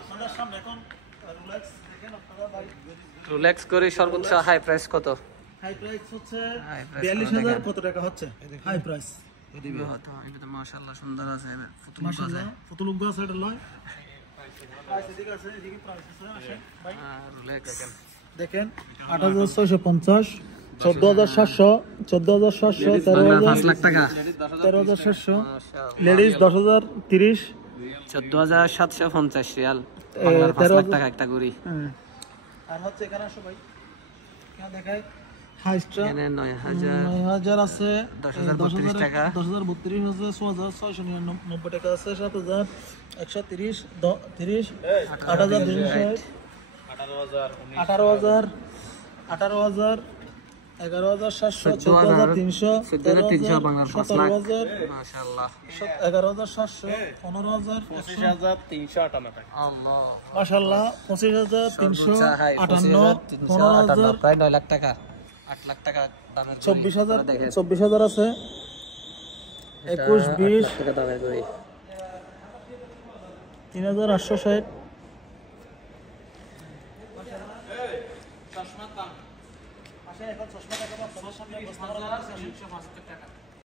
আপনাদের সামনে এখন রোলেক্স দেখেন আপনারা ভাই রোলেক্স করে সর্বোচ্চ হাই প্রাইস কত? হাই প্রাইস হচ্ছে 42000 কত টাকা হচ্ছে হাই প্রাইস দিবে হতো। এটা তো মাশাআল্লাহ সুন্দর আছে, মাশাআল্লাহ পুতুল উগা সাইড লয় প্রাইস এদিকে আছে, এদিকে প্রাইস আছে আসে ভাই রোলেক্স দেখেন 8650 14700 14700 5 লাখ টাকা 13700 লেডিস 10000 30 14750 রিয়াল, 5 লাখ টাকা একটা গড়ি। আর হচ্ছে এখানে আসো ভাই, এখানে দেখাই হাইস্ট্রা এখানে 9000 আছে 10032 টাকা 10032 আছে 6699 টাকা আছে 7130 30 8260 18000 18000 11700 14300 14300 বাংলা 5 লাখ 17000 মাশাআল্লাহ 11700 15000 15358 টাকা। আল্লাহ মাশাআল্লাহ 25358 15358 প্রায় 9 লাখ টাকা 8 লাখ টাকা দামের 24000 আছে 21 20 টাকা দামের গড়ি 3860 চশমার দাম এখন চশমা টাকা 5375 টাকা